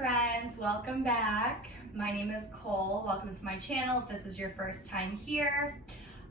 friends, welcome back. My name is Cole. Welcome to my channel if this is your first time here.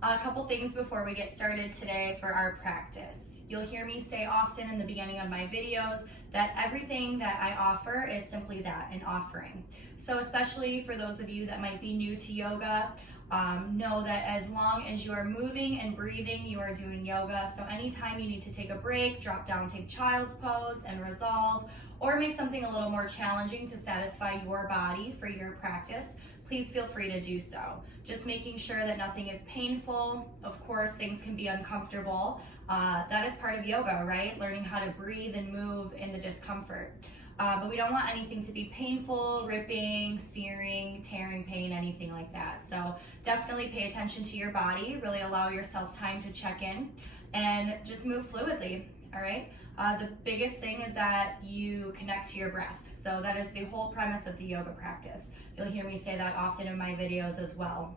A couple things before we get started today for our practice. You'll hear me say often in the beginning of my videos that everything that I offer is simply that, an offering. So especially for those of you that might be new to yoga, know that as long as you are moving and breathing, you are doing yoga. So anytime you need to take a break, drop down, take child's pose and resolve, or make something a little more challenging to satisfy your body for your practice, please feel free to do so. Just making sure that nothing is painful. Of course, things can be uncomfortable. That is part of yoga, right? Learning how to breathe and move in the discomfort. But we don't want anything to be painful, ripping, searing, tearing pain, anything like that. So definitely pay attention to your body, really allow yourself time to check in and just move fluidly, all right? The biggest thing is that you connect to your breath. So that is the whole premise of the yoga practice. You'll hear me say that often in my videos as well.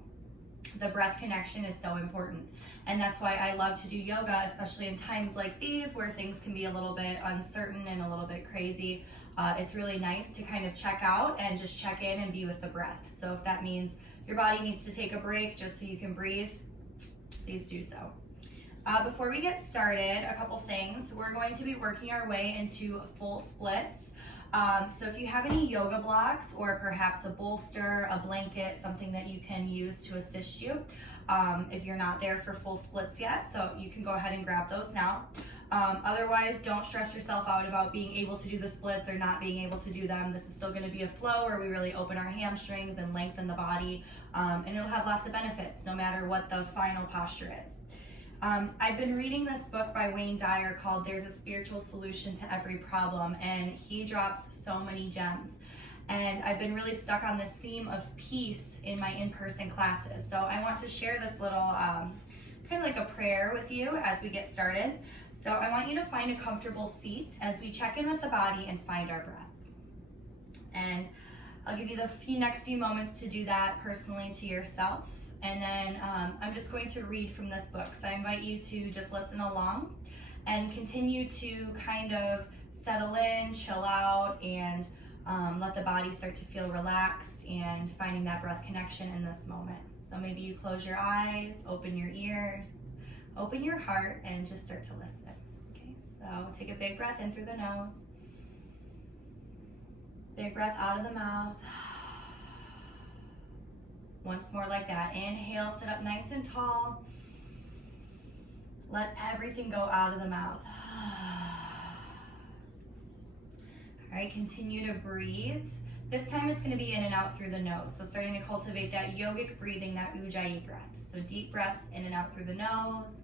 The breath connection is so important. And that's why I love to do yoga, especially in times like these where things can be a little bit uncertain and a little bit crazy. It's really nice to kind of check out and just check in and be with the breath. So if that means your body needs to take a break just so you can breathe, please do so. Before we get started, a couple things. We're going to be working our way into full splits. So if you have any yoga blocks or perhaps a bolster, a blanket, something that you can use to assist you, if you're not there for full splits yet, so you can go ahead and grab those now. Otherwise, don't stress yourself out about being able to do the splits or not being able to do them. This is still going to be a flow where we really open our hamstrings and lengthen the body, and it'll have lots of benefits no matter what the final posture is. I've been reading this book by Wayne Dyer called There's a Spiritual Solution to Every Problem, and he drops so many gems. And I've been really stuck on this theme of peace in my in-person classes. So I want to share this little kind of like a prayer with you as we get started. So I want you to find a comfortable seat as we check in with the body and find our breath. And I'll give you the next few moments to do that personally to yourself. And then I'm just going to read from this book. So I invite you to just listen along and continue to kind of settle in, chill out, and let the body start to feel relaxed and finding that breath connection in this moment. So maybe you close your eyes, open your ears, open your heart, and just start to listen. Okay, so take a big breath in through the nose. Big breath out of the mouth. Once more like that. Inhale, sit up nice and tall. Let everything go out of the mouth. All right, continue to breathe. This time it's going to be in and out through the nose. So starting to cultivate that yogic breathing, that ujjayi breath. So deep breaths in and out through the nose.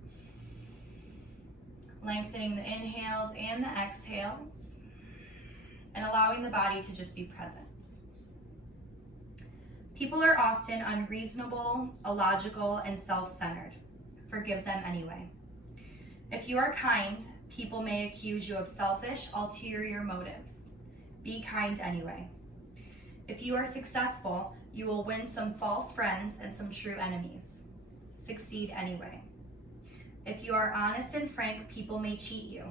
Lengthening the inhales and the exhales. And allowing the body to just be present. People are often unreasonable, illogical, and self-centered. Forgive them anyway. If you are kind, people may accuse you of selfish, ulterior motives. Be kind anyway. If you are successful, you will win some false friends and some true enemies. Succeed anyway. If you are honest and frank, people may cheat you.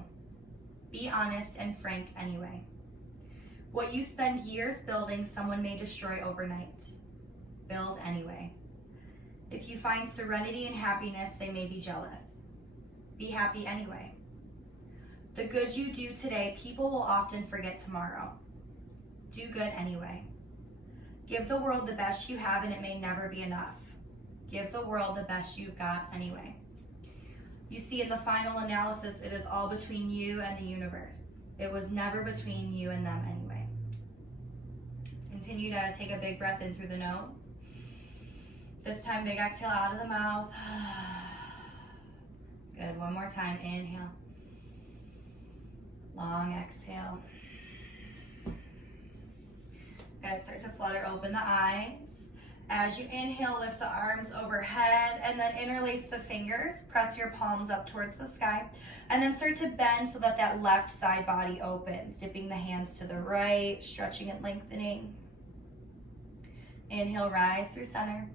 Be honest and frank anyway. What you spend years building, someone may destroy overnight. Build anyway. If you find serenity and happiness, they may be jealous. Be happy anyway. The good you do today, people will often forget tomorrow. Do good anyway. Give the world the best you have, and it may never be enough. Give the world the best you've got anyway. You see, in the final analysis, it is all between you and the universe. It was never between you and them anyway. Continue to take a big breath in through the nose. This time, big exhale out of the mouth. Good, one more time, inhale. Long exhale. Good, start to flutter open the eyes. As you inhale, lift the arms overhead and then interlace the fingers. Press your palms up towards the sky. And then start to bend so that that left side body opens. Dipping the hands to the right, stretching and lengthening. Inhale, rise through center.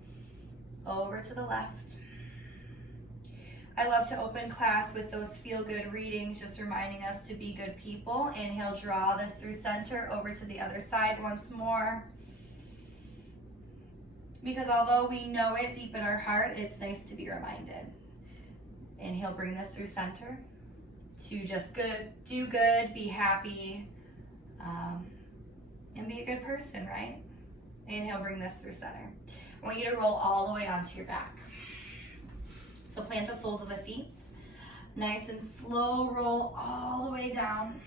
Over to the left. I love to open class with those feel-good readings, just reminding us to be good people. Inhale, draw this through center, over to the other side once more. Because although we know it deep in our heart, it's nice to be reminded. Inhale, bring this through center to just do good, be happy, and be a good person, right? Inhale, bring this through center. I want you to roll all the way onto your back. So plant the soles of the feet. Nice and slow roll all the way down.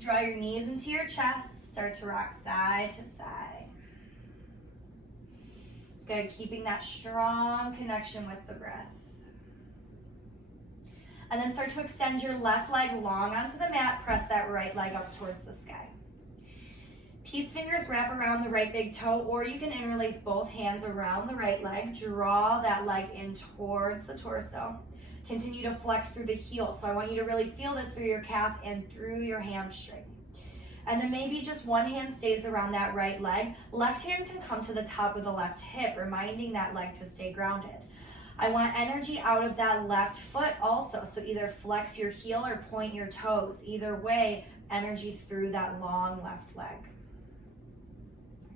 Draw your knees into your chest. Start to rock side to side. Good, keeping that strong connection with the breath. And then start to extend your left leg long onto the mat. Press that right leg up towards the sky. Peace fingers wrap around the right big toe, or you can interlace both hands around the right leg. Draw that leg in towards the torso. Continue to flex through the heel. So I want you to really feel this through your calf and through your hamstring. And then maybe just one hand stays around that right leg. Left hand can come to the top of the left hip, reminding that leg to stay grounded. I want energy out of that left foot also. So either flex your heel or point your toes. Either way, energy through that long left leg.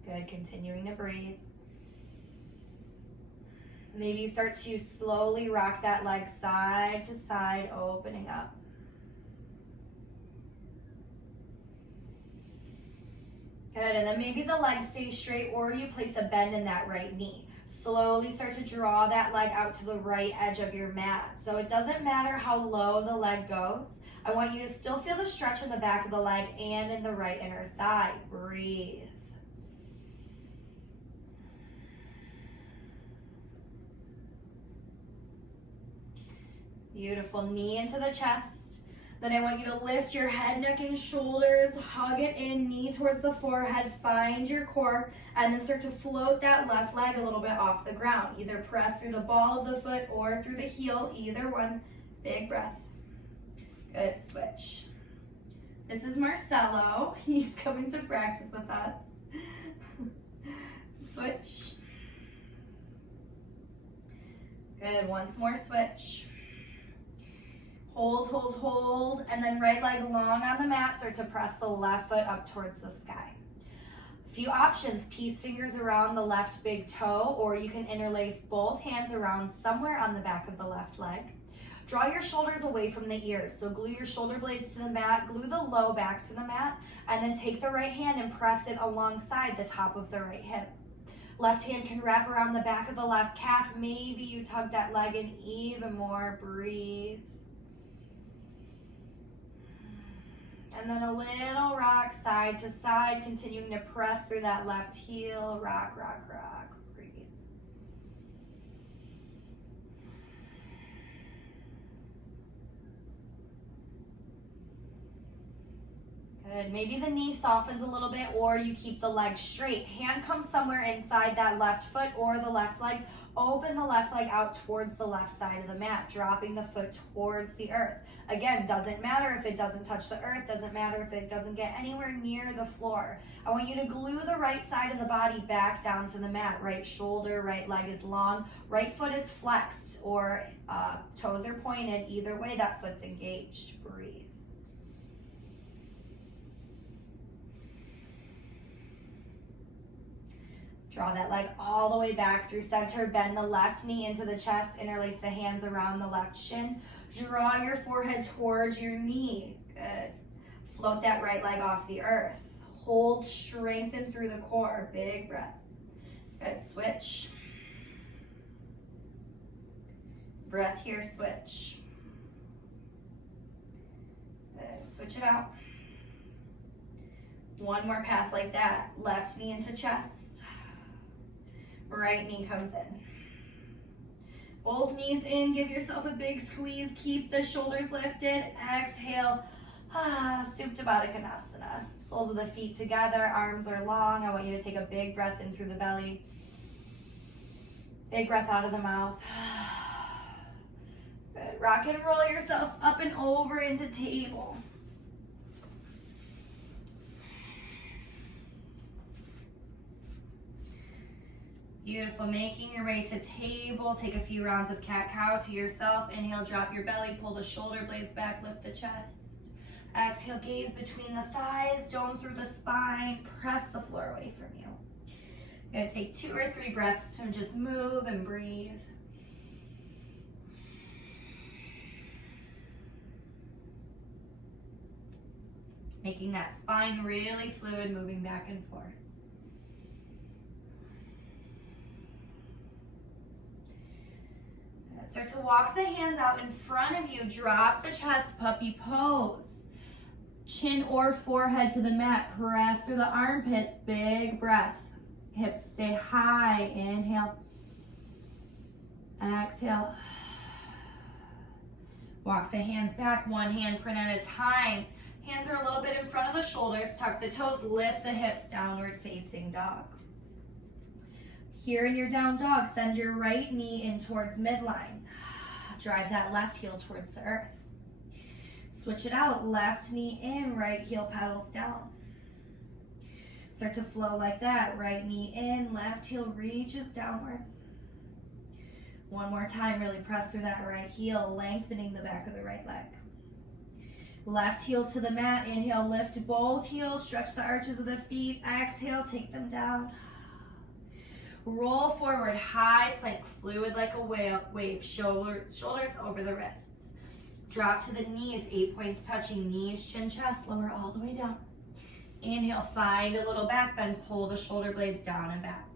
Good, continuing to breathe. Maybe you start to slowly rock that leg side to side, opening up. Good, and then maybe the leg stays straight or you place a bend in that right knee. Slowly start to draw that leg out to the right edge of your mat. So it doesn't matter how low the leg goes. I want you to still feel the stretch in the back of the leg and in the right inner thigh. Breathe. Beautiful, knee into the chest. Then I want you to lift your head, neck, and shoulders, hug it in, knee towards the forehead, find your core, and then start to float that left leg a little bit off the ground. Either press through the ball of the foot or through the heel, either one. Big breath. Good, switch. This is Marcelo. He's coming to practice with us. Switch. Good, once more switch. Hold, hold, hold, and then right leg long on the mat. Start to press the left foot up towards the sky. A few options, peace fingers around the left big toe, or you can interlace both hands around somewhere on the back of the left leg. Draw your shoulders away from the ears. So glue your shoulder blades to the mat, glue the low back to the mat, and then take the right hand and press it alongside the top of the right hip. Left hand can wrap around the back of the left calf. Maybe you tug that leg in even more. Breathe. And then a little rock side to side, continuing to press through that left heel. Rock, rock, rock. Breathe. Good. Maybe the knee softens a little bit, or you keep the leg straight. Hand comes somewhere inside that left foot or the left leg. Open the left leg out towards the left side of the mat, dropping the foot towards the earth. Again, doesn't matter if it doesn't touch the earth, doesn't matter if it doesn't get anywhere near the floor. I want you to glue the right side of the body back down to the mat. Right shoulder, right leg is long, right foot is flexed, or toes are pointed. Either way, that foot's engaged. Breathe. Draw that leg all the way back through center. Bend the left knee into the chest. Interlace the hands around the left shin. Draw your forehead towards your knee. Good. Float that right leg off the earth. Hold, strengthen through the core. Big breath. Good. Switch. Breath here. Switch. Good. Switch it out. One more pass like that. Left knee into chest. Right knee comes in. Both knees in, give yourself a big squeeze. Keep the shoulders lifted. Exhale, Supta Baddha Konasana. Soles of the feet together, arms are long. I want you to take a big breath in through the belly. Big breath out of the mouth. Good. Rock and roll yourself up and over into table. Beautiful. Making your way to table. Take a few rounds of cat-cow to yourself. Inhale, drop your belly, pull the shoulder blades back, lift the chest. Exhale, gaze between the thighs, dome through the spine, press the floor away from you. You're gonna take 2 or 3 breaths to just move and breathe. Making that spine really fluid, moving back and forth. Start to walk the hands out in front of you. Drop the chest, puppy pose. Chin or forehead to the mat. Press through the armpits. Big breath. Hips stay high. Inhale. Exhale. Walk the hands back, one hand print at a time. Hands are a little bit in front of the shoulders. Tuck the toes, lift the hips, downward facing dog. Here in your down dog, send your right knee in towards midline. Drive that left heel towards the earth. Switch it out, left knee in, right heel pedals down. Start to flow like that. Right knee in, left heel reaches downward. One more time, really press through that right heel, lengthening the back of the right leg. Left heel to the mat, inhale, lift both heels, stretch the arches of the feet, exhale, take them down. Roll forward, high plank, fluid like a wave, shoulders over the wrists. Drop to the knees, 8 points touching, knees, chin, chest, lower all the way down. Inhale, find a little back bend, pull the shoulder blades down and back.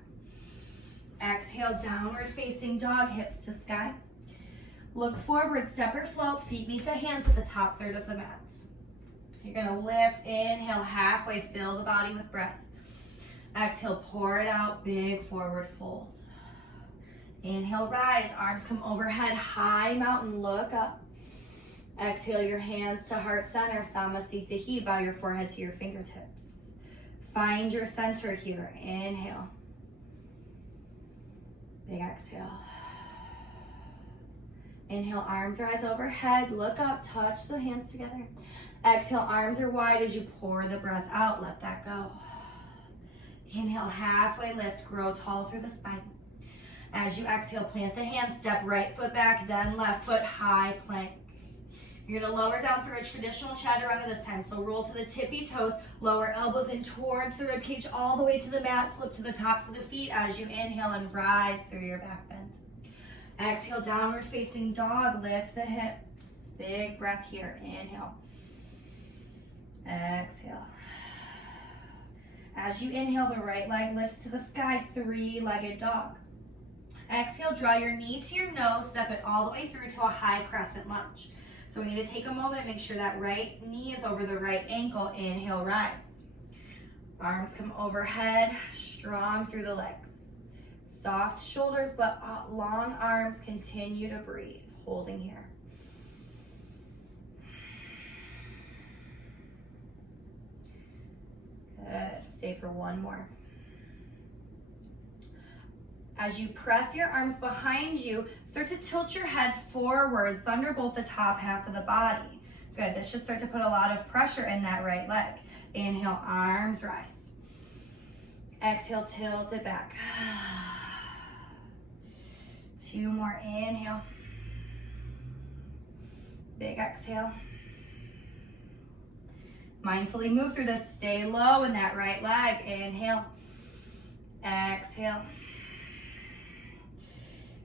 Exhale, downward facing dog, hips to sky. Look forward, step or float, feet meet the hands at the top third of the mat. You're gonna lift, inhale, halfway, fill the body with breath. Exhale, pour it out, big forward fold. Inhale, rise, arms come overhead, high mountain, look up. Exhale, your hands to heart center, Samasthiti, bow your forehead to your fingertips. Find your center here, inhale. Big exhale. Inhale, arms rise overhead, look up, touch the hands together. Exhale, arms are wide as you pour the breath out, let that go. Inhale, halfway lift, grow tall through the spine. As you exhale, plant the hands, step right foot back, then left foot, high plank. You're gonna lower down through a traditional chaturanga this time. So roll to the tippy toes, lower elbows in towards the ribcage, all the way to the mat, flip to the tops of the feet as you inhale and rise through your back bend. Exhale, downward facing dog, lift the hips. Big breath here, inhale. Exhale. As you inhale, the right leg lifts to the sky, 3-legged dog. Exhale, draw your knee to your nose, step it all the way through to a high crescent lunge. So we need to take a moment, make sure that right knee is over the right ankle. Inhale, rise. Arms come overhead, strong through the legs. Soft shoulders, but long arms. Continue to breathe, holding here. Good, stay for one more. As you press your arms behind you, start to tilt your head forward, thunderbolt the top half of the body. Good, this should start to put a lot of pressure in that right leg. Inhale, arms rise. Exhale, tilt it back. 2 more, inhale. Big exhale. Mindfully move through this, stay low in that right leg. Inhale, exhale.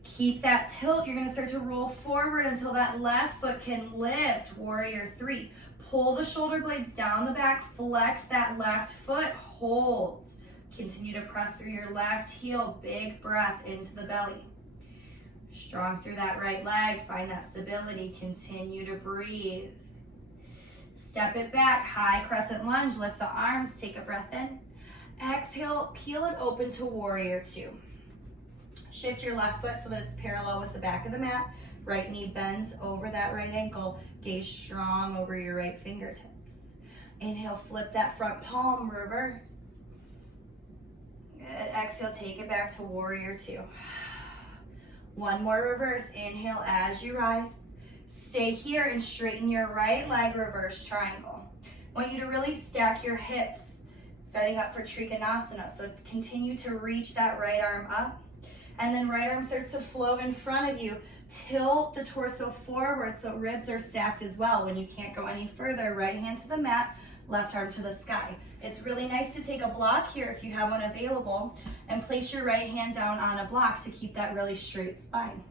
Keep that tilt. You're gonna start to roll forward until that left foot can lift, warrior 3. Pull the shoulder blades down the back, flex that left foot, hold. Continue to press through your left heel, big breath into the belly. Strong through that right leg, find that stability, continue to breathe. Step it back, high crescent lunge, lift the arms, take a breath in. Exhale, peel it open to warrior 2. Shift your left foot so that it's parallel with the back of the mat. Right knee bends over that right ankle. Gaze strong over your right fingertips. Inhale, flip that front palm, reverse. Good, exhale, take it back to warrior 2. One more reverse, inhale as you rise. Stay here and straighten your right leg, reverse triangle. I want you to really stack your hips, setting up for Trikonasana. So continue to reach that right arm up. And then right arm starts to float in front of you. Tilt the torso forward so ribs are stacked as well. When you can't go any further, right hand to the mat, left arm to the sky. It's really nice to take a block here if you have one available and place your right hand down on a block to keep that really straight spine.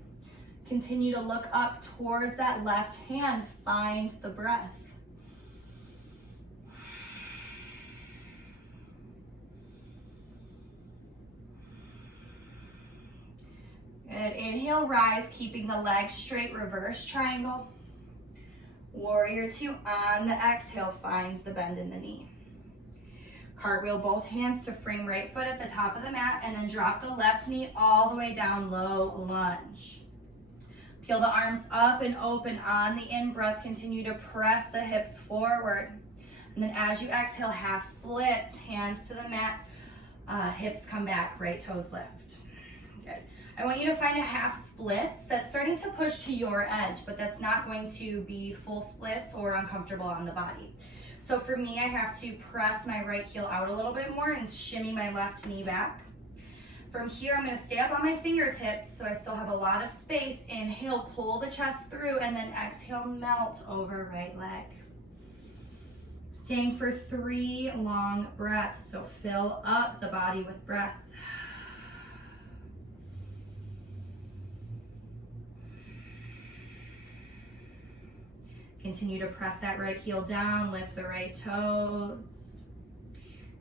Continue to look up towards that left hand. Find the breath. Good. Inhale, rise, keeping the legs straight, reverse triangle. Warrior two. On the exhale, finds the bend in the knee. Cartwheel both hands to frame right foot at the top of the mat, and then drop the left knee all the way down, low lunge. Peel the arms up and open on the in-breath. Continue to press the hips forward. And then as you exhale, half splits, hands to the mat, hips come back, right toes lift. Good. I want you to find a half splits that's starting to push to your edge, but that's not going to be full splits or uncomfortable on the body. So for me, I have to press my right heel out a little bit more and shimmy my left knee back. From here, I'm going to stay up on my fingertips so I still have a lot of space. Inhale, pull the chest through, and then exhale, melt over right leg. Staying for 3 long breaths, so fill up the body with breath. Continue to press that right heel down, lift the right toes.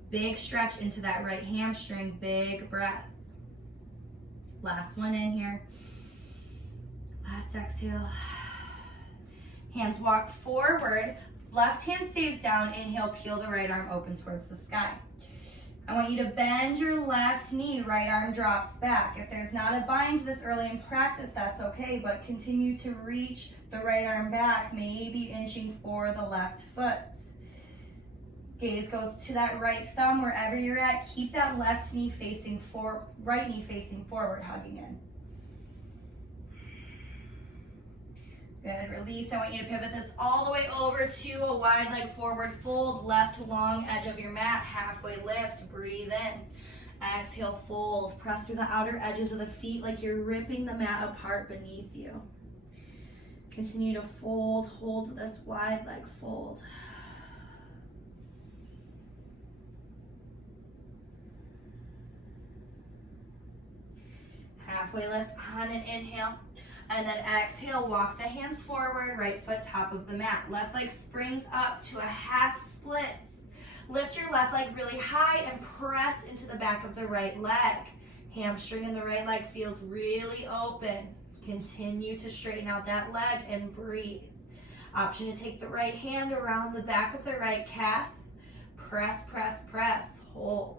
Big stretch into that right hamstring, big breath. Last one in here. Last exhale. Hands walk forward, left hand stays down, inhale, peel the right arm open towards the sky. I want you to bend your left knee, right arm drops back. If there's not a bind this early in practice, that's okay, but continue to reach the right arm back, maybe inching for the left foot. Gaze goes to that right thumb wherever you're at. Keep that left knee facing forward, right knee facing forward, hugging in. Good, release. I want you to pivot this all the way over to a wide leg forward fold, left long edge of your mat, halfway lift, breathe in. Exhale, fold, press through the outer edges of the feet like you're ripping the mat apart beneath you. Continue to fold, hold this wide leg fold. Halfway lift on an inhale. And then exhale, walk the hands forward, right foot top of the mat. Left leg springs up to a half splits. Lift your left leg really high and press into the back of the right leg. Hamstring in the right leg feels really open. Continue to straighten out that leg and breathe. Option to take the right hand around the back of the right calf. Press, press, press, hold.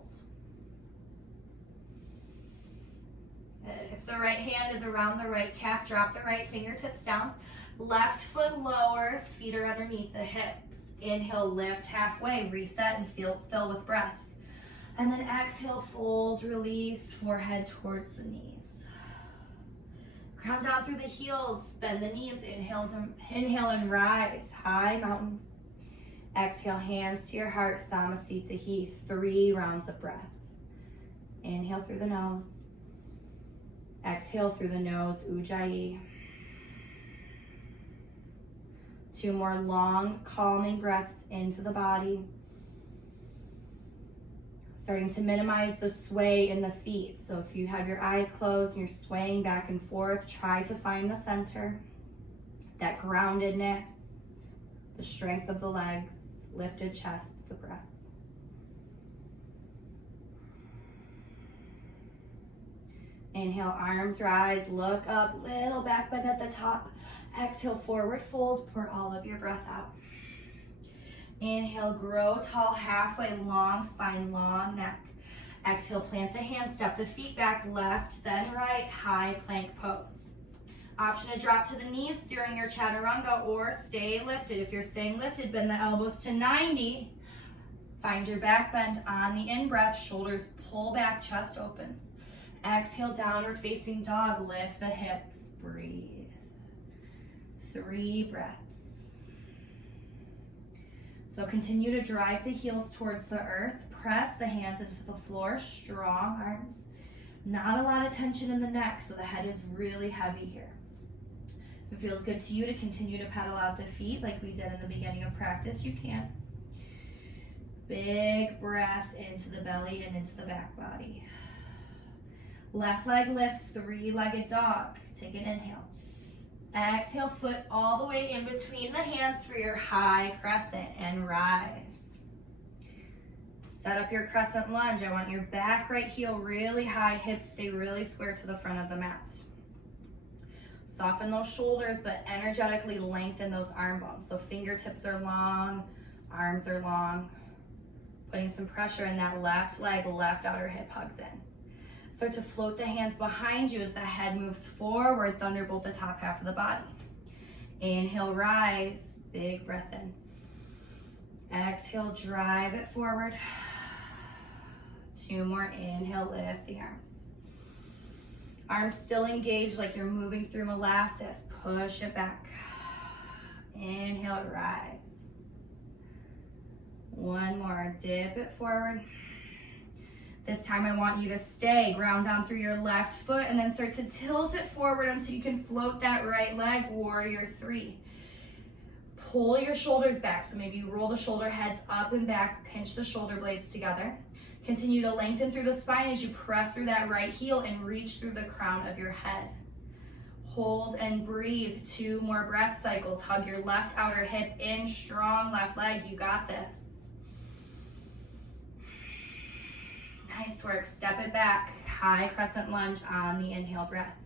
If the right hand is around the right calf, drop the right fingertips down. Left foot lowers, feet are underneath the hips. Inhale, lift halfway, reset and fill with breath. And then exhale, fold, release, forehead towards the knees. Ground down through the heels, bend the knees, inhale and rise, high mountain. Exhale, hands to your heart, Samasthita He, 3 rounds of breath. Inhale through the nose. Exhale through the nose, Ujjayi. 2 more long, calming breaths into the body. Starting to minimize the sway in the feet. So if you have your eyes closed and you're swaying back and forth, try to find the center, that groundedness, the strength of the legs, lifted chest, the breath. Inhale, arms rise, look up, little back bend at the top. Exhale, forward fold, pour all of your breath out. Inhale, grow tall, halfway, long spine, long neck. Exhale, plant the hands, step the feet back, left, then right, high plank pose. Option to drop to the knees during your chaturanga or stay lifted. If you're staying lifted, bend the elbows to 90. Find your back bend on the in-breath, shoulders pull back, chest opens. Exhale, downward facing dog, lift the hips, breathe. 3 breaths. So continue to drive the heels towards the earth, press the hands into the floor, strong arms. Not a lot of tension in the neck, so the head is really heavy here. If it feels good to you to continue to pedal out the feet like we did in the beginning of practice, you can. Big breath into the belly and into the back body. Left leg lifts, three-legged dog. Take an inhale. Exhale, foot all the way in between the hands for your high crescent and rise. Set up your crescent lunge. I want your back right heel really high, hips stay really square to the front of the mat. Soften those shoulders, but energetically lengthen those arm bones. So fingertips are long, arms are long. Putting some pressure in that left leg, left outer hip hugs in. Start to float the hands behind you as the head moves forward, thunderbolt the top half of the body. Inhale, rise, big breath in. Exhale, drive it forward. 2 more, inhale, lift the arms. Arms still engaged like you're moving through molasses. Push it back. Inhale, rise. 1 more, dip it forward. This time I want you to stay, ground down through your left foot and then start to tilt it forward until you can float that right leg, warrior 3. Pull your shoulders back, so maybe you roll the shoulder heads up and back, pinch the shoulder blades together. Continue to lengthen through the spine as you press through that right heel and reach through the crown of your head. Hold and breathe, 2 more breath cycles. Hug your left outer hip in, strong left leg, you got this. Nice work, step it back, high crescent lunge on the inhale breath.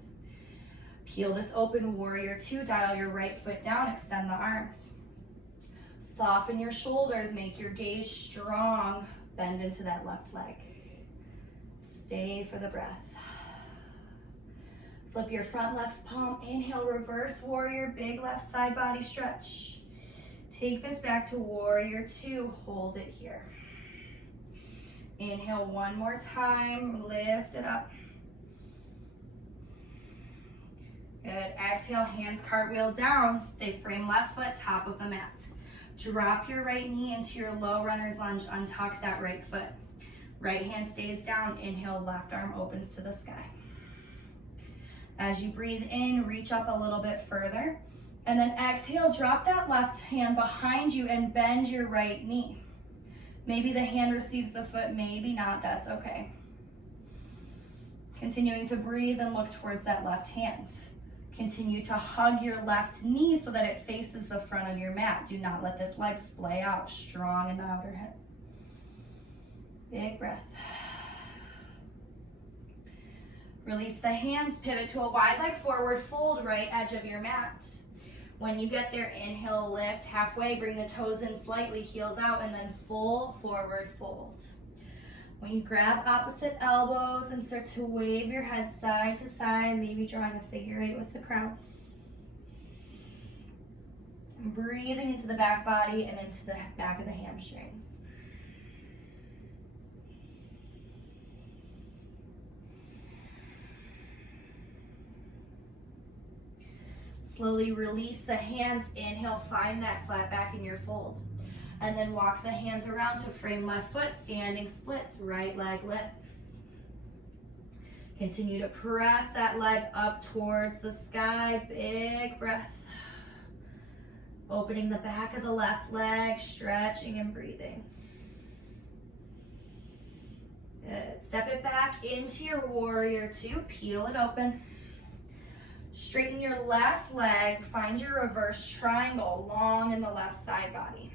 Peel this open, warrior 2, dial your right foot down, extend the arms. Soften your shoulders, make your gaze strong, bend into that left leg. Stay for the breath. Flip your front left palm, inhale, reverse warrior, big left side body stretch. Take this back to warrior 2, hold it here. Inhale 1 more time, lift it up. Good, exhale, hands cartwheel down. They frame left foot, top of the mat. Drop your right knee into your low runner's lunge, untuck that right foot. Right hand stays down, inhale, left arm opens to the sky. As you breathe in, reach up a little bit further. And then exhale, drop that left hand behind you and bend your right knee. Maybe the hand receives the foot, maybe not, that's okay. Continuing to breathe and look towards that left hand. Continue to hug your left knee so that it faces the front of your mat. Do not let this leg splay out, strong in the outer hip. Big breath. Release the hands, pivot to a wide leg forward, fold right edge of your mat. When you get there, inhale, lift halfway, bring the toes in slightly, heels out, and then full forward fold. When you grab opposite elbows and start to wave your head side to side, maybe drawing a figure 8 with the crown. Breathing into the back body and into the back of the hamstrings. Slowly release the hands, inhale, find that flat back in your fold. And then walk the hands around to frame left foot, standing splits, right leg lifts. Continue to press that leg up towards the sky, big breath. Opening the back of the left leg, stretching and breathing. Good, step it back into your warrior 2, peel it open. Straighten your left leg, find your reverse triangle long in the left side body.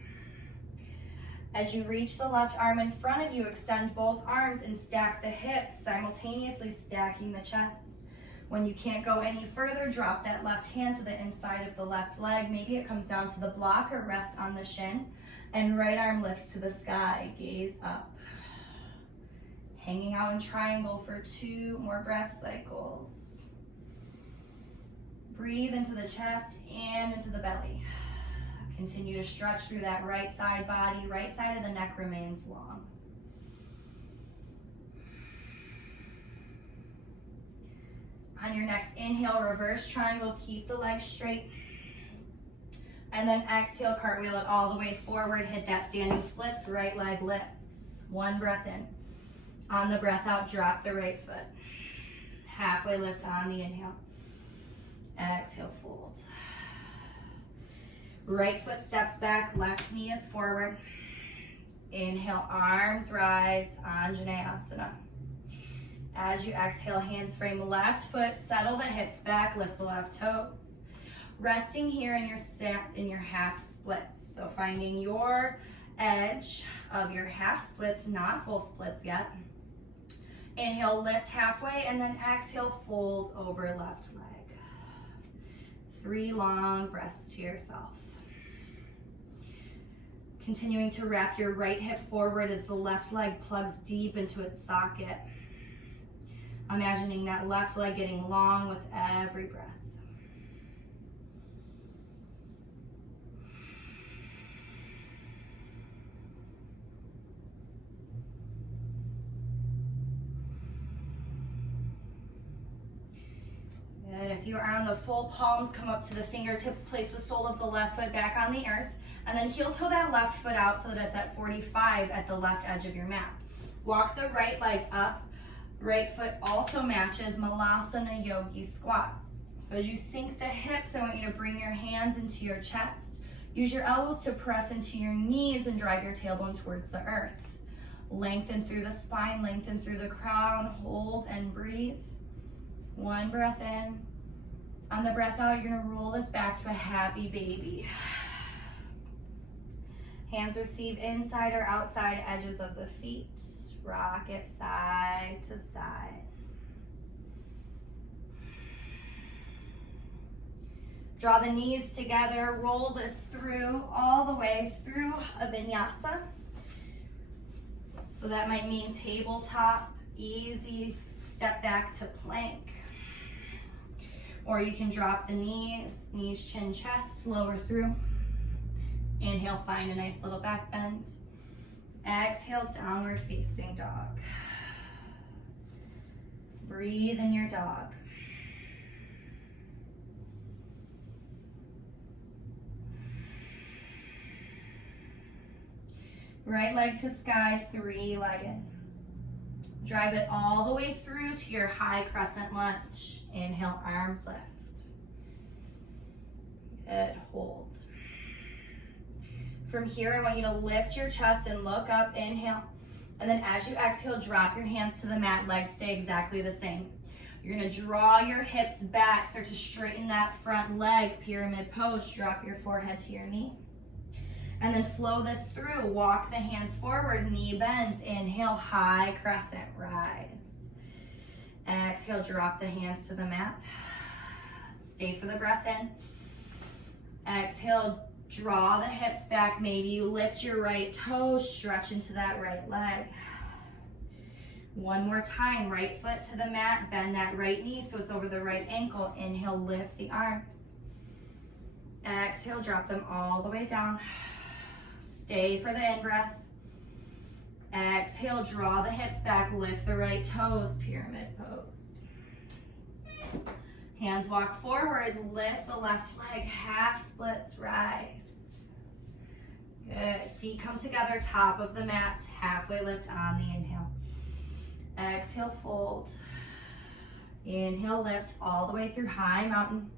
As you reach the left arm in front of you, extend both arms and stack the hips, simultaneously stacking the chest. When you can't go any further, drop that left hand to the inside of the left leg. Maybe it comes down to the block or rests on the shin. And right arm lifts to the sky, gaze up. Hanging out in triangle for 2 more breath cycles. Breathe into the chest and into the belly. Continue to stretch through that right side body. Right side of the neck remains long. On your next inhale, reverse triangle, keep the legs straight. And then exhale, cartwheel it all the way forward. Hit that standing splits, right leg lifts. 1 breath in. On the breath out, drop the right foot. Halfway lift on the inhale. Exhale, fold. Right foot steps back, left knee is forward. Inhale, arms rise, Hanumanasana. As you exhale, hands frame left foot, settle the hips back, lift the left toes. Resting here in your half splits. So finding your edge of your half splits, not full splits yet. Inhale, lift halfway, and then exhale, fold over left leg. 3 long breaths to yourself. Continuing to wrap your right hip forward as the left leg plugs deep into its socket. Imagining that left leg getting long with every breath. Good. If you are on the full palms, come up to the fingertips, place the sole of the left foot back on the earth, and then heel toe that left foot out so that it's at 45 at the left edge of your mat. Walk the right leg up. Right foot also matches Malasana Yogi Squat. So as you sink the hips, I want you to bring your hands into your chest. Use your elbows to press into your knees and drive your tailbone towards the earth. Lengthen through the spine, lengthen through the crown, hold and breathe. 1 breath in. On the breath out, you're gonna roll this back to a happy baby. Hands receive inside or outside edges of the feet. Rock it side to side. Draw the knees together, roll this through, all the way through a vinyasa. So that might mean tabletop, easy, step back to plank. Or you can drop the knees, chin, chest, lower through. Inhale, find a nice little back bend. Exhale, downward facing dog. Breathe in your dog. Right leg to sky, 3-legged. Drive it all the way through to your high crescent lunge. Inhale, arms lift. Good, hold. From here, I want you to lift your chest and look up, inhale. And then as you exhale, drop your hands to the mat, legs stay exactly the same. You're gonna draw your hips back, start to straighten that front leg, pyramid pose, drop your forehead to your knee. And then flow this through, walk the hands forward, knee bends, inhale, high crescent, rise. Exhale, drop the hands to the mat. Stay for the breath in. Exhale, draw the hips back. Maybe you lift your right toes, stretch into that right leg. One more time, right foot to the mat, bend that right knee so it's over the right ankle. Inhale, lift the arms. Exhale, drop them all the way down. Stay for the in-breath. Exhale, draw the hips back, lift the right toes, pyramid pose. Hands walk forward, lift the left leg, half splits, rise. Good, feet come together, top of the mat, halfway lift on the inhale. Exhale, fold. Inhale, lift all the way through high mountain.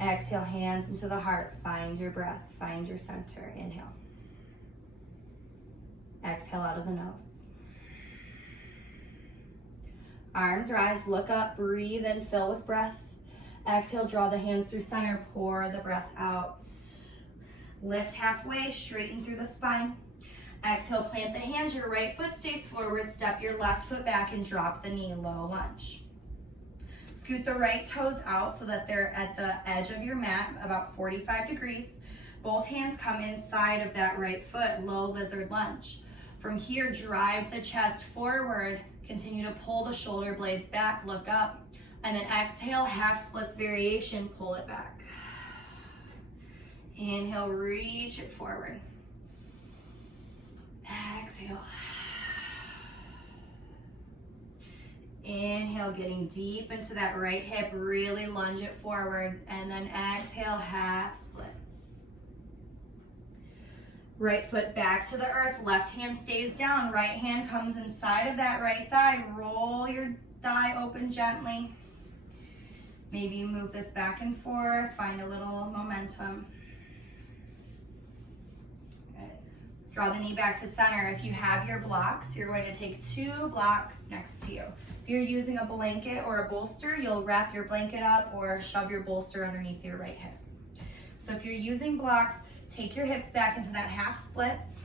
Exhale, hands into the heart, find your breath, find your center, inhale. Exhale out of the nose. Arms rise, look up, breathe in, fill with breath. Exhale, draw the hands through center, pour the breath out. Lift halfway, straighten through the spine. Exhale, plant the hands, your right foot stays forward, step your left foot back and drop the knee, low lunge. Scoot the right toes out so that they're at the edge of your mat, about 45 degrees. Both hands come inside of that right foot, low lizard lunge. From here, drive the chest forward, continue to pull the shoulder blades back, look up, and then exhale, half splits variation, pull it back. Inhale, reach it forward. Exhale. Inhale, getting deep into that right hip, really lunge it forward, and then exhale, half splits. Right foot back to the earth, left hand stays down, right hand comes inside of that right thigh, roll your thigh open gently. Maybe you move this back and forth, find a little momentum. Good. Draw the knee back to center. If you have your blocks, you're going to take 2 blocks next to you. If you're using a blanket or a bolster, you'll wrap your blanket up or shove your bolster underneath your right hip. So if you're using blocks, take your hips back into that half splits,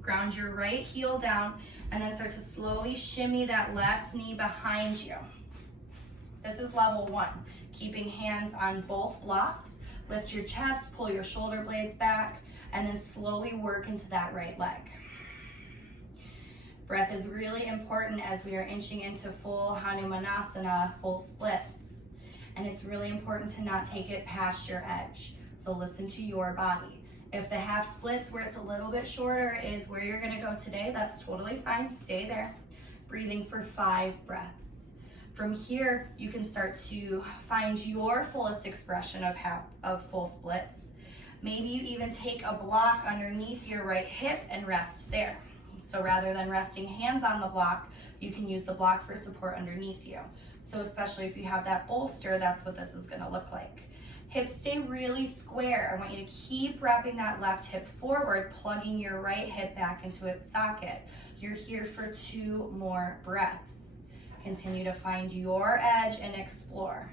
ground your right heel down, and then start to slowly shimmy that left knee behind you. This is level 1. Keeping hands on both blocks. Lift your chest, pull your shoulder blades back, and then slowly work into that right leg. Breath is really important as we are inching into full Hanumanasana, full splits. And it's really important to not take it past your edge. So listen to your body. If the half splits where it's a little bit shorter is where you're gonna go today, that's totally fine, stay there. Breathing for 5 breaths. From here, you can start to find your fullest expression of full splits. Maybe you even take a block underneath your right hip and rest there. So rather than resting hands on the block, you can use the block for support underneath you. So especially if you have that bolster, that's what this is gonna look like. Hips stay really square. I want you to keep wrapping that left hip forward, plugging your right hip back into its socket. You're here for 2 more breaths. Continue to find your edge and explore.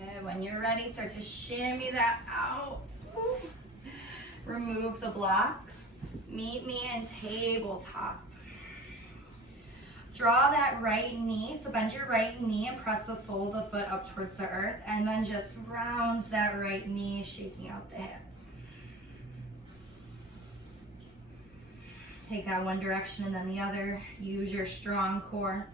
And when you're ready, start to shimmy that out. Ooh. Remove the blocks. Meet me in tabletop. Draw that right knee, so bend your right knee and press the sole of the foot up towards the earth, and then just round that right knee, shaking out the hip. Take that one direction and then the other. Use your strong core.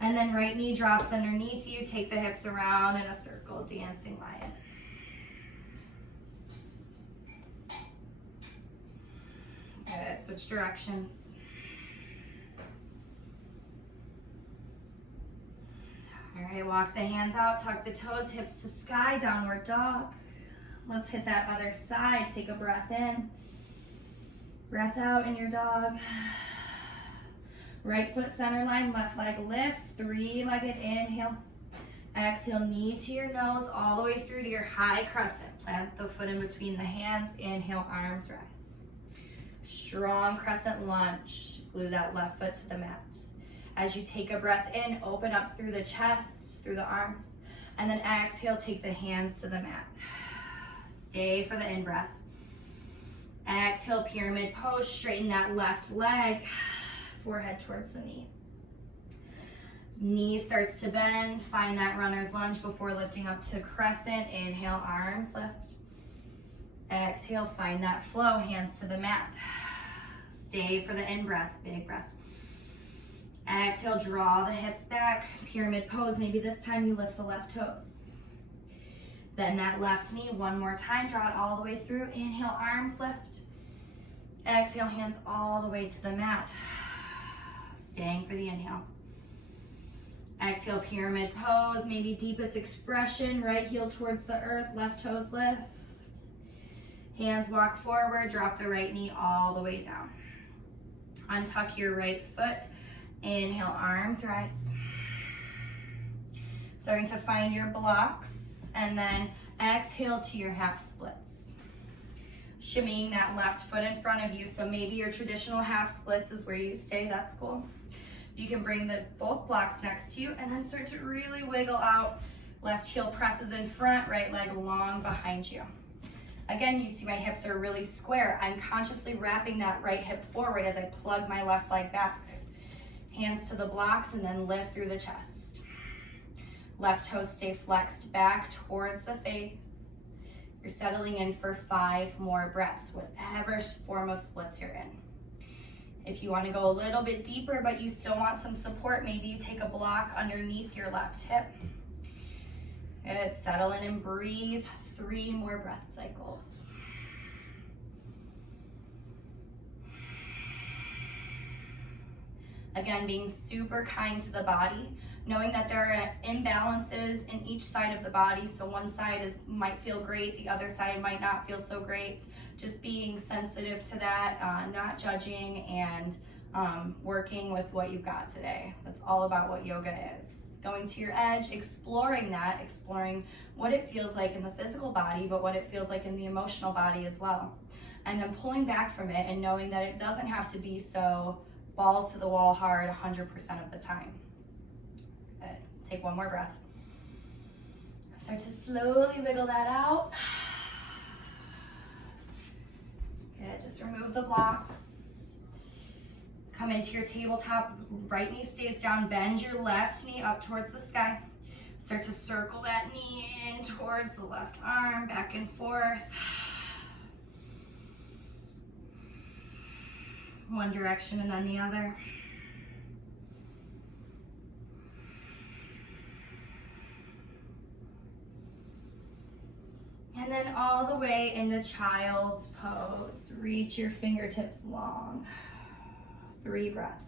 And then right knee drops underneath you. Take the hips around in a circle, dancing lion. Good, switch directions. All right, walk the hands out, tuck the toes, hips to sky, downward dog. Let's hit that other side. Take a breath in. Breath out in your dog. Right foot center line, left leg lifts, 3-legged inhale. Exhale, knee to your nose, all the way through to your high crescent. Plant the foot in between the hands. Inhale, arms rise. Strong crescent lunge. Glue that left foot to the mat. As you take a breath in, open up through the chest, through the arms, and then exhale, take the hands to the mat. Stay for the in-breath. Exhale, pyramid pose, straighten that left leg, forehead towards the knee. Knee starts to bend, find that runner's lunge before lifting up to crescent. Inhale, arms lift. Exhale, find that flow, hands to the mat. Stay for the in-breath, big breath. Exhale, draw the hips back, pyramid pose. Maybe this time you lift the left toes. Bend that left knee one more time, draw it all the way through. Inhale, arms lift. Exhale, hands all the way to the mat. Staying for the inhale. Exhale, pyramid pose, maybe deepest expression, right heel towards the earth, left toes lift. Hands walk forward, drop the right knee all the way down. Untuck your right foot. Inhale, arms rise. Starting to find your blocks, and then exhale to your half splits. Shimmying that left foot in front of you, so maybe your traditional half splits is where you stay, that's cool. You can bring both blocks next to you and then start to really wiggle out. Left heel presses in front, right leg long behind you. Again, you see my hips are really square. I'm consciously wrapping that right hip forward as I plug my left leg back. Hands to the blocks and then lift through the chest. Left toes stay flexed back towards the face. You're settling in for 5 more breaths, whatever form of splits you're in. If you want to go a little bit deeper, but you still want some support, maybe you take a block underneath your left hip. Good, settle in and breathe. 3 more breath cycles. Again, being super kind to the body. knowing that there are imbalances in each side of the body. So one side might feel great, the other side might not feel so great. Just being sensitive to that, not judging, and working with what you've got today. That's all about what yoga is. Going to your edge, exploring that, exploring what it feels like in the physical body, but what it feels like in the emotional body as well. And then pulling back from it and knowing that it doesn't have to be so balls to the wall hard 100% of the time. Good. Take one more breath. Start to slowly wiggle that out. Good. Just remove the blocks. Come into your tabletop. Right knee stays down. Bend your left knee up towards the sky. Start to circle that knee in towards the left arm, back and forth. One direction and then the other. And then all the way into child's pose. Reach your fingertips long. 3 breaths.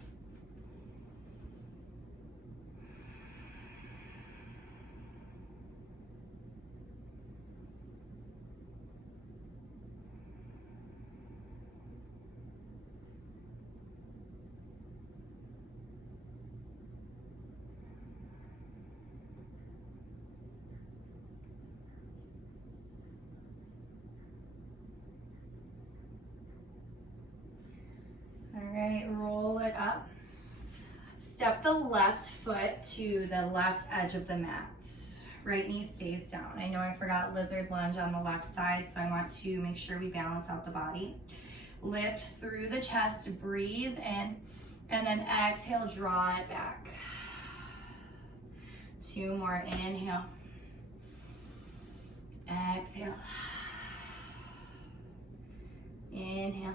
All right, roll it up. Step the left foot to the left edge of the mat. Right knee stays down. I know I forgot lizard lunge on the left side, so I want to make sure we balance out the body. Lift through the chest, breathe in, and then exhale, draw it back. 2 more, inhale. Exhale. Inhale.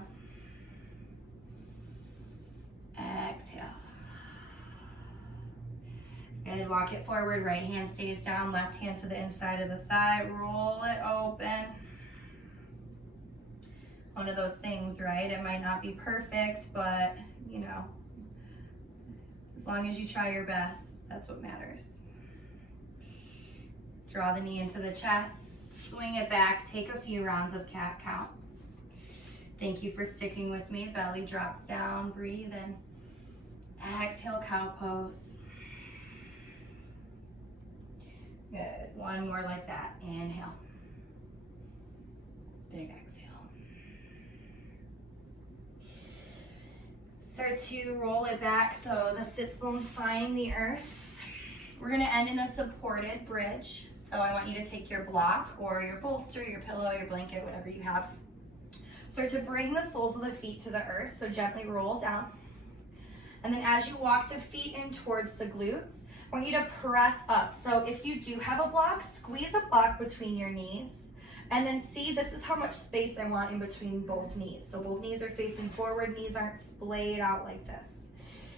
Exhale. Good, walk it forward, right hand stays down, left hand to the inside of the thigh, roll it open. One of those things, right? It might not be perfect, but you know, as long as you try your best, that's what matters. Draw the knee into the chest, swing it back, take a few rounds of cat count. Thank you for sticking with me. Belly drops down, breathe in. Exhale, cow pose. Good, one more like that. Inhale. Big exhale. Start to roll it back so the sits bones find the earth. We're gonna end in a supported bridge. So I want you to take your block or your bolster, your pillow, your blanket, whatever you have. Start to bring the soles of the feet to the earth, so gently roll down. And then as you walk the feet in towards the glutes, I want you to press up. So if you do have a block, squeeze a block between your knees. And then see, this is how much space I want in between both knees. So both knees are facing forward, knees aren't splayed out like this.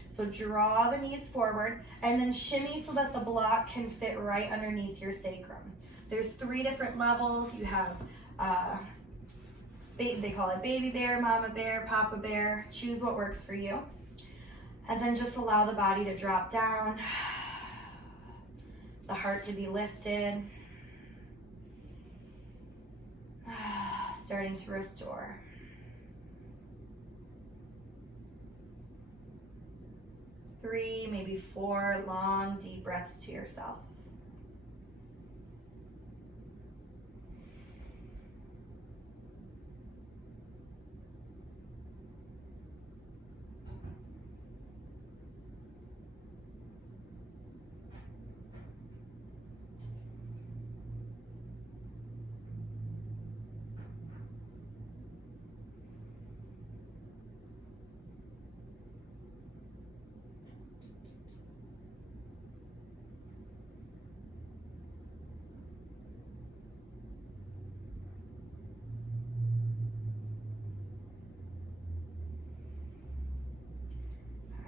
So draw the knees forward and then shimmy so that the block can fit right underneath your sacrum. There's 3 different levels. You have, they call it baby bear, mama bear, papa bear. Choose what works for you. And then just allow the body to drop down, the heart to be lifted. Starting to restore. 3, maybe 4 long, deep breaths to yourself.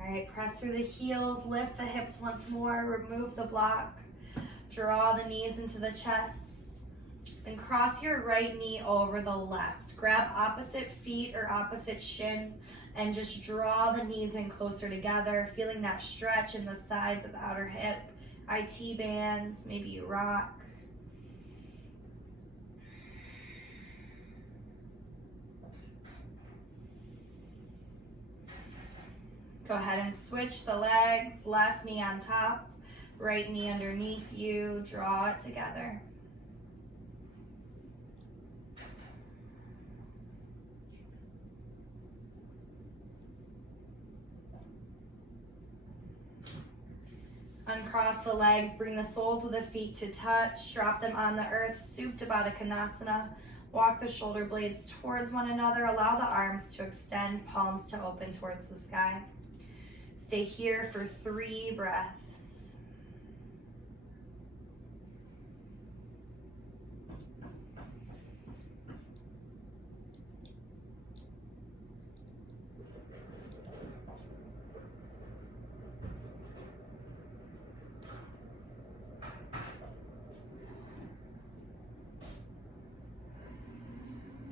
All right, press through the heels, lift the hips once more, remove the block, draw the knees into the chest, then cross your right knee over the left. Grab opposite feet or opposite shins and just draw the knees in closer together, feeling that stretch in the sides of the outer hip, IT bands, maybe you rock. Go ahead and switch the legs, left knee on top, right knee underneath you, draw it together. Uncross the legs, bring the soles of the feet to touch, drop them on the earth, Supta Baddha Konasana. Walk the shoulder blades towards one another, allow the arms to extend, palms to open towards the sky. Stay here for 3 breaths.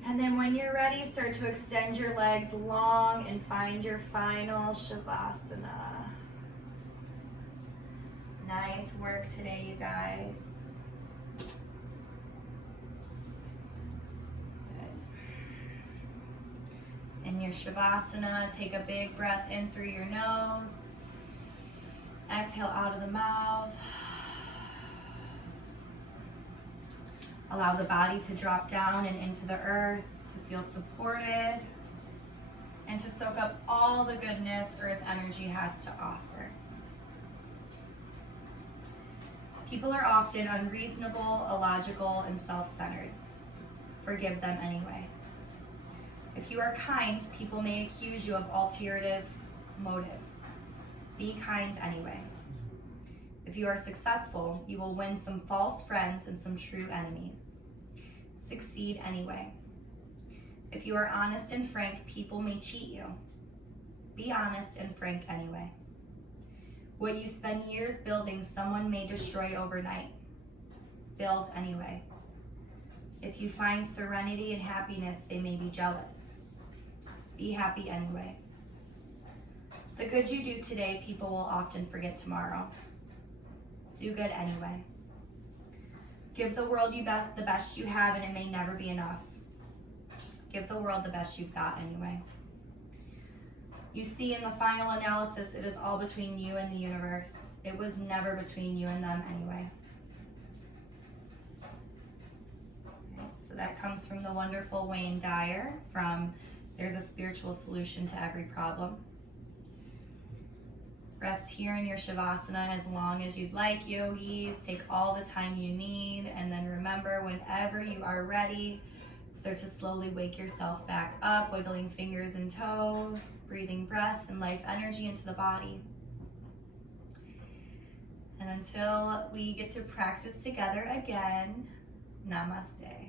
And then when you're ready, start to extend your legs long and find your final Shavasana. Nice work today, you guys. Good. In your Shavasana, take a big breath in through your nose. Exhale out of the mouth. Allow the body to drop down and into the earth, to feel supported, and to soak up all the goodness earth energy has to offer. People are often unreasonable, illogical, and self-centered. Forgive them anyway. If you are kind, people may accuse you of ulterior motives. Be kind anyway. If you are successful, you will win some false friends and some true enemies. Succeed anyway. If you are honest and frank, people may cheat you. Be honest and frank anyway. What you spend years building, someone may destroy overnight. Build anyway. If you find serenity and happiness, they may be jealous. Be happy anyway. The good you do today, people will often forget tomorrow. Do good anyway. Give the world the best you have, and it may never be enough. Give the world the best you've got anyway. You see, in the final analysis, it is all between you and the universe. It was never between you and them anyway. Okay, so that comes from the wonderful Wayne Dyer from There's a Spiritual Solution to Every Problem. Rest here in your Shavasana as long as you'd like, yogis. Take all the time you need, and then remember, whenever you are ready, start to slowly wake yourself back up, wiggling fingers and toes, breathing breath and life energy into the body. And until we get to practice together again, namaste.